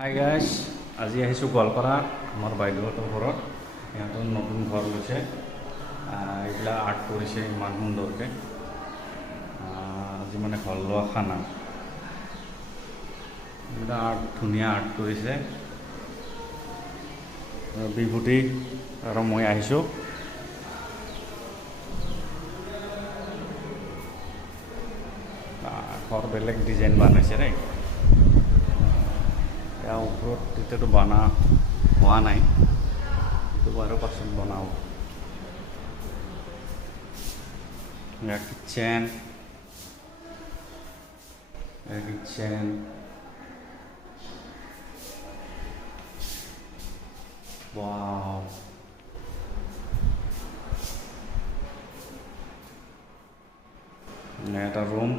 Hi guys, আজি আহিছোঁ গোৱালপাৰা আমাৰ বাইদেউহঁতৰ ঘৰত। সিহঁতৰ নতুন ঘৰ লৈছে। এইবিলাক আৰ্ট কৰিছে ইমান সুন্দৰকৈ। আজি মানে ঘৰ লোৱা খানা এইবিলাক আৰ্ট, ধুনীয়া আৰ্ট কৰিছে। বিভূতি আৰু মই আহিছোঁ। ঘৰ বেলেগ ডিজাইন বনাইছে দেই। ইয়াৰ ওপৰত এতিয়াতো বনা হোৱা নাই, এইটো বাৰু পাছত বনাওঁ। কিটচেন, ৱাও, এটা ৰুম।